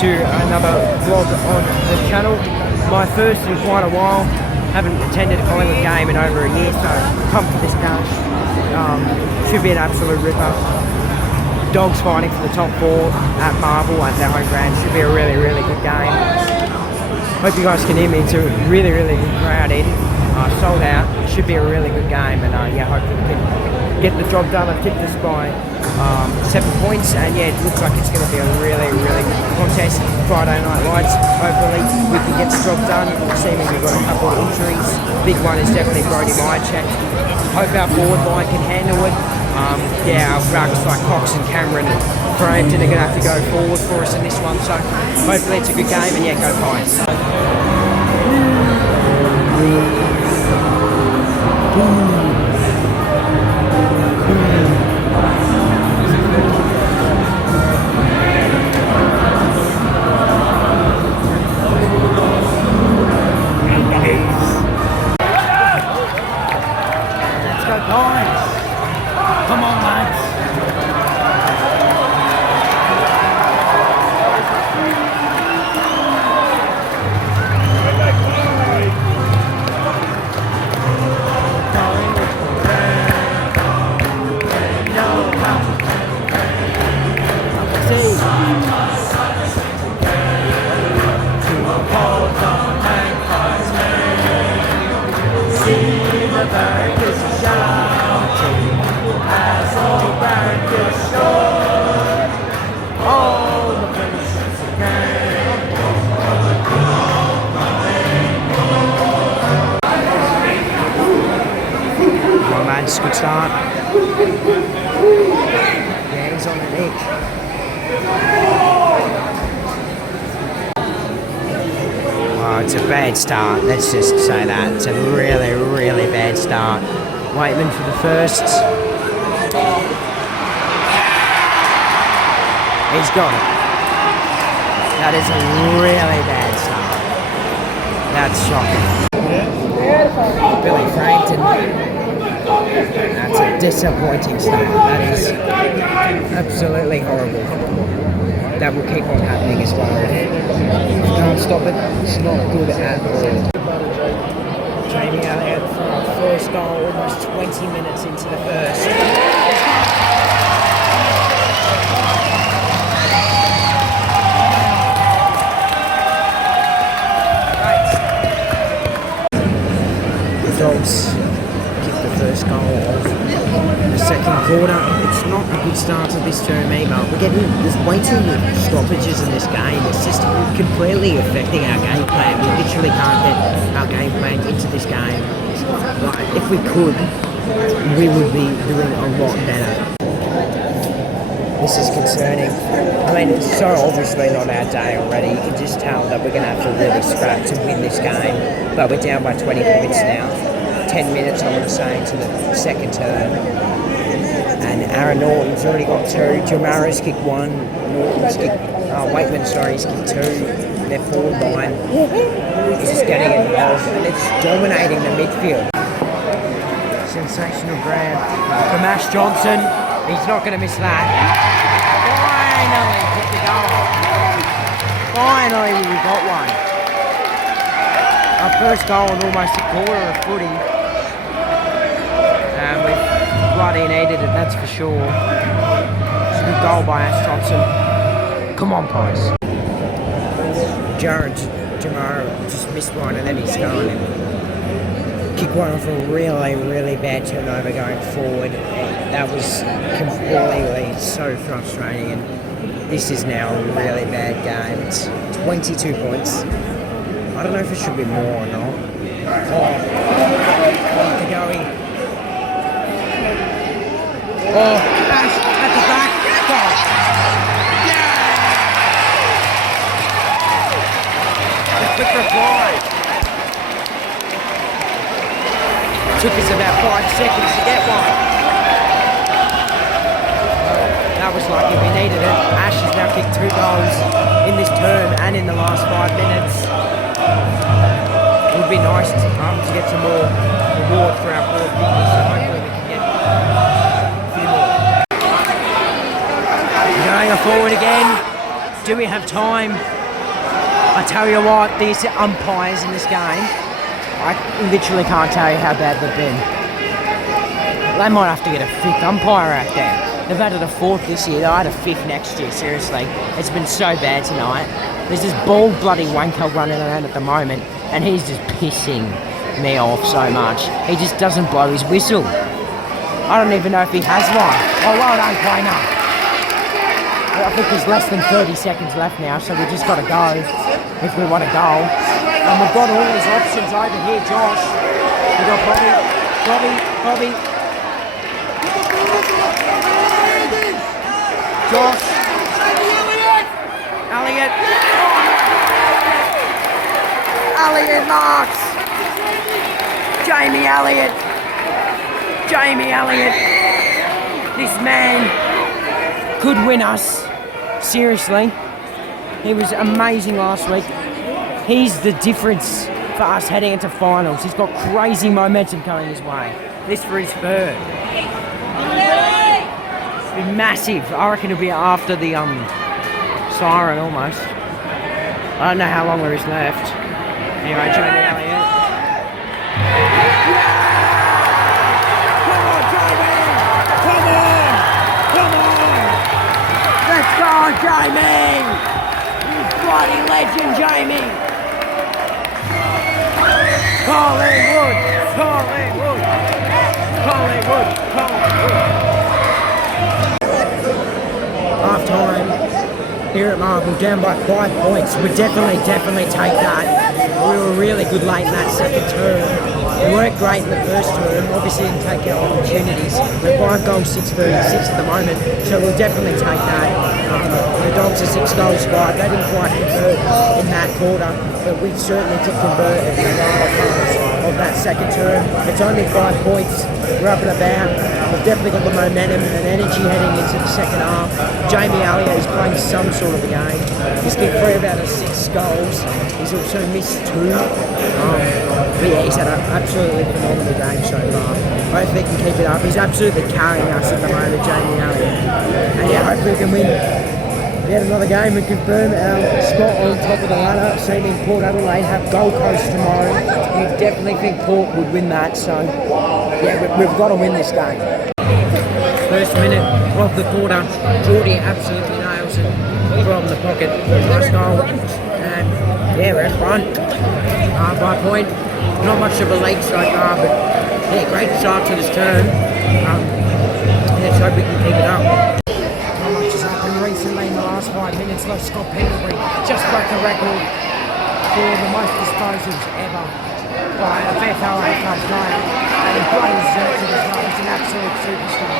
to another vlog on the channel. My first in quite a while. Haven't attended a Collingwood game in over a year, so pumped for this game. Should be an absolute ripper. Dogs fighting for the top 4 at Marvel at their home ground. Should be a really, really good game. Hope you guys can hear me. It's a really, really good crowd in. Sold out. Should be a really good game, and yeah, hopefully we can get the job done. I've tipped us by 7 points, and yeah, it looks like it's going to be a really, really good contest. Friday night lights. Hopefully we can get the job done. Seeming we've got a couple of injuries. Big one is definitely Brody Myercheck. Hope our forward line can handle it. Yeah, our rucks like Cox and Cameron and Frampton are going to have to go forward for us in this one. So hopefully it's a good game, and yeah, go Pies. Good start. Yeah, he's on the edge. Oh, it's a bad start. Let's just say that. It's a really, really bad start. Waitman for the first. He's got it. That is a really bad start. That's shocking. Billy Frampton. That's a disappointing start. That is absolutely horrible. That will keep on happening as well. If you can't stop it, it's not good at all. Jamie Elliott for our first goal, almost 20 minutes into the first. The Dogs first goal of the second quarter. It's not a good start to this term either. There's way too many stoppages in this game. It's just completely affecting our game plan. We literally can't get our game plan into this game. Like, if we could, we would be doing a lot better. This is concerning. I mean, it's so obviously not our day already. You can just tell that we're going to have to really scrap to win this game. But we're down by 20 points now. 10 minutes, I want to say, into the second term. And Aaron Norton's already got 2. Jamara's kicked 1. Norton's kicked... Waitman, sorry, he's kicked 2. Their forward line is just getting involved, and it's dominating the midfield. Sensational grab from Ash Johnson. He's not going to miss that. Finally, hit the goal. Finally, we got one. Our first goal in almost a quarter of footy. And we've bloody needed it, that's for sure. It's a good goal by Ash Johnson. Come on, Pies. Jamara just missed one, and then he's going and kick one off a really, really bad turnover going forward. That was completely so frustrating, and this is now a really bad game. It's 22 points. I don't know if it should be more or not. Oh, they're going. Oh, Ash at the back. Oh. Yeah! The quick reply. Took us about 5 seconds to get one. That was lucky, we needed it. Ash has now kicked 2 goals in this term and in the last 5 minutes. It would be nice to get some more reward for our forward kickers, so hopefully we can get a few more. Going forward again. Do we have time? I tell you what, these umpires in this game, I literally can't tell you how bad they've been. They might have to get a fifth umpire out there. They've added a fourth this year. They'll add a fifth next year, seriously. It's been so bad tonight. There's this bald bloody wanker running around at the moment, and he's just pissing me off so much. He just doesn't blow his whistle. I don't even know if he has one. Oh, well done, Quainer. I think there's less than 30 seconds left now, so we just got to go if we want to go. And we've got all these options over here, Josh. We've got Bobby. Josh. Elliott marks. Jamie Elliott. This man could win us. Seriously. He was amazing last week. He's the difference for us heading into finals. He's got crazy momentum coming his way. This for his third. It'll be massive. I reckon it'll be after the siren almost. I don't know how long there is left. Anyway, Jamie Elliott. Let's go, Jamie! You bloody legend, Jamie! Collingwood! Half time here at Marvel, down by 5 points. We definitely take that. We were really good late in that second term. We weren't great in the first term, obviously didn't take our opportunities. We're 5 goals, 6-36 at the moment, so we'll definitely take that. The Dogs are 6 goals wide. They didn't quite convert in that quarter, but we certainly did convert in the latter parts of that second term. It's only 5 points. We're up and about. We've definitely got the momentum and energy heading into the second half. Jamie Elliott is playing some sort of a game. He's kicked 3 out of 6 goals. He's also missed 2. But yeah, he's had an absolutely phenomenal game so far. Hopefully he can keep it up. He's absolutely carrying us at the moment, Jamie Elliott. And yeah, hopefully we can win yet another game and confirm our spot on top of the ladder. Seeing Port Adelaide have Gold Coast tomorrow. We definitely think Port would win that, so yeah, we've got to win this game. First minute of the quarter, Geordie absolutely nails it from the pocket. Nice goal, and yeah, we're in front by a point. Not much of a lead so far, but yeah, great start to this term. Let's hope we can keep it up. Not much has happened recently in the last 5 minutes. Like Scott Pendlebury just broke the record for the most disposals ever by a AFL AFL player, and he bloody deserves it as well. He's an absolute superstar.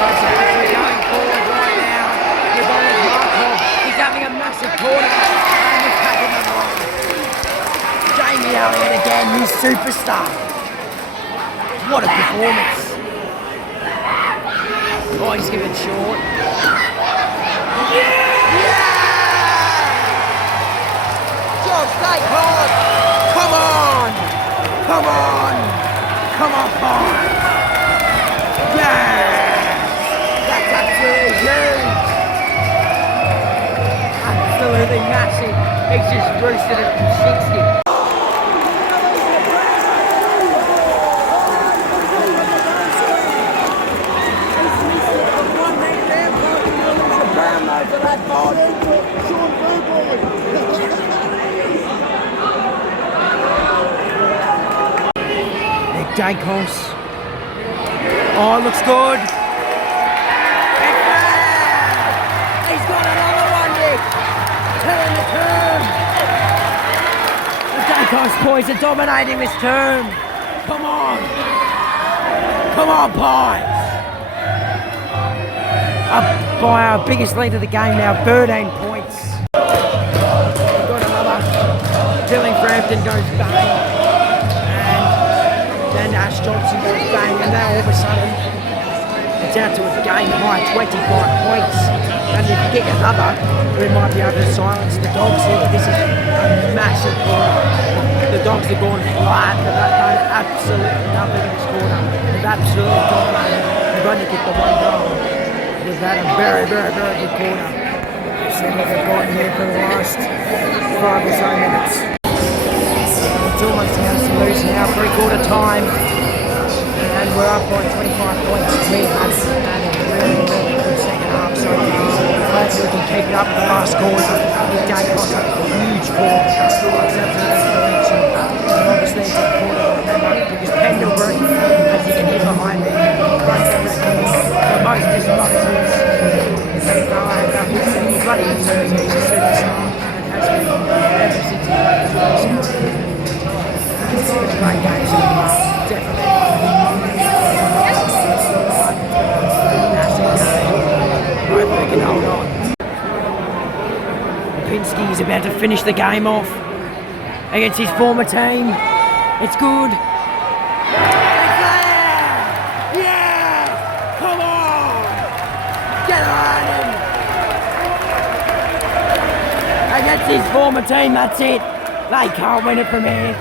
Absolutely going forward right now. We've got Markov. He's having a massive corner, and he's taking them on. Jamie Elliott again, he's superstar. What a performance. Oh, he's giving it short. Yeah! Josh, stay hard. Come on, Pine. Yeah! That's absolutely huge. Absolutely massive. He's just roosted it from 60. Dacos. Oh, it looks good. He's got another one, Nick. Turn the term. The Dacos boys are dominating this term. Come on, Pies. Up by our biggest lead of the game now, 13 points. We've got another. Billy Frampton goes bang. And Ash Johnson goes bang, and now all of a sudden it's out to a game high 25 points. And if you get another, we might be able to silence the Dogs here. This is a massive quarter. The Dogs have gone flat, but they've done absolutely nothing in this quarter. They've absolutely dominated. They've only kicked the 1 goal. We've had a very, very, very good quarter. See what we've got here for the last 5 or so minutes. It's almost a solution now, 3/4 time. And we're up by 25 points. We have had a really, really good second half so far. Hopefully we can keep it up in the last quarter. It does cost us a huge quarter. It's absolutely correction. And obviously it's a quarter to remember because Pendlebury, as you can hear behind me, breaks the record for most disposals. He's bloody deserves it. He's a superstar and has been ever since he played the first game. It's a great game so far, definitely. Hopefully we can hold on. Lipinski is about to finish the game off against his former team. It's good. Yeah! Come on! Get on him! Against his former team, that's it. They can't win it from here.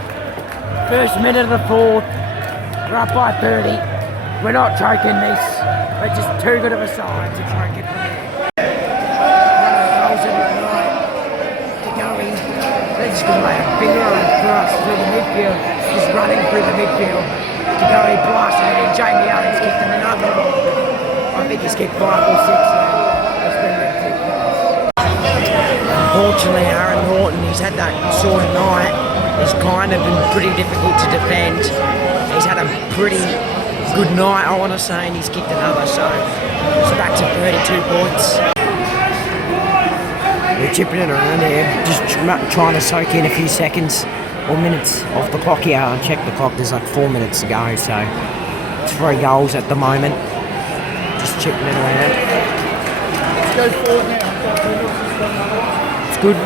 First minute of the fourth. We're up by 30. We're not choking this. We're just too good of a side to choke it from here. One of the goals of the night to go in. They're just going to lay a finger on it for us through the midfield. Just running through the midfield. To go in, blasting it in. Jamie Allen's kicked in another one. I think he's kicked 5 or 6 now. It's been ridiculous. Unfortunately, Aaron Norton, he's had that sort of night. He's kind of been pretty difficult to defend. He's had a pretty good night, I want to say, and he's kicked another, so it's back to 32 points. We're chipping it around here, just trying to soak in a few seconds or minutes off the clock here. I checked the clock, there's like 4 minutes to go, so it's 3 goals at the moment. Just chipping it around. Let's go forward now. It's good.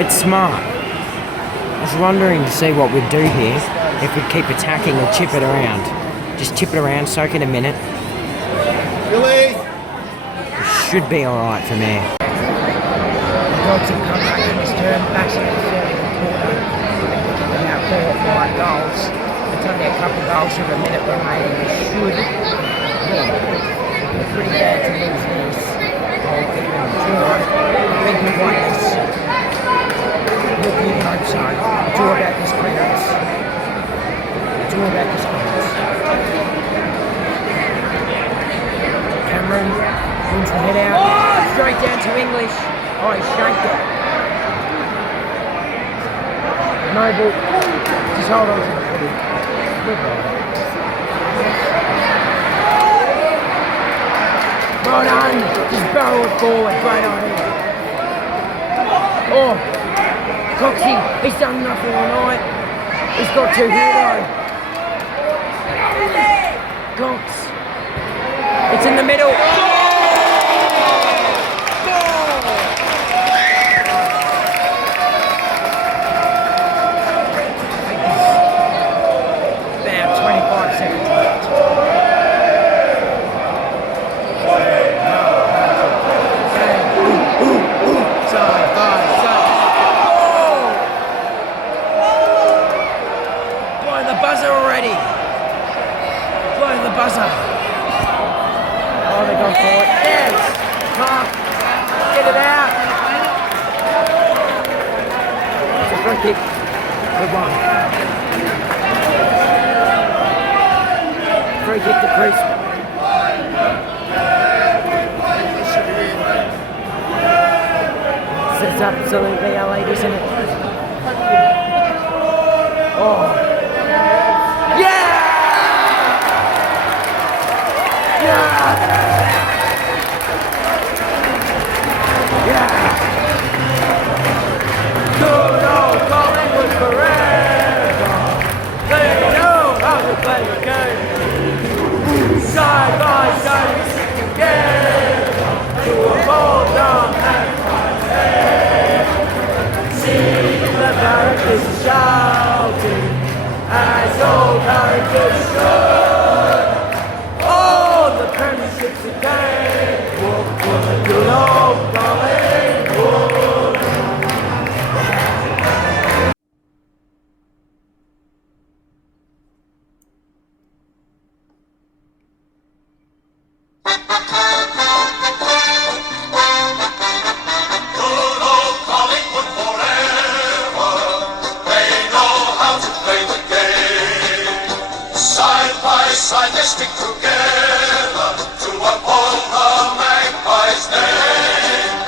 It's smart. I was wondering to see what we'd do here if we keep attacking or chip it around. Just chip it around, soak it a minute. Billy! It should be alright from there. The Dogs have come back in this turn, bashing it fairly good quarter. About 4 or 5 goals. It's only a couple of goals with a minute remaining. We should win. It's pretty bad to lose this. I'll keep it on draw. I think we won this. Look, you hope so. It's all about this clearance. It's all about this clearance. Cameron wins the head out. Straight down to English. Oh, he shanked it. Noble. Just hold on to the footy. Good ball. Well done. Just barrel it forward. Great idea. Oh. Coxie, he's done nothing all night. He's got 2 here though. Cox. It's in the middle. About 25 seconds left. Buzzer already. Blow the buzzer. Oh, they've gone for it. Yes. Mark. Get it out. It's a free kick. Good one. Free kick to Priest. It's absolutely LA, isn't it? Oh. Yeah! Good old Collingwood forever. They know how to play the game. Side by side, together to a ball down and head. See the barricades shouting as old characters should. All the premierships again. Walk for the good old Collingwood. domestic cricket.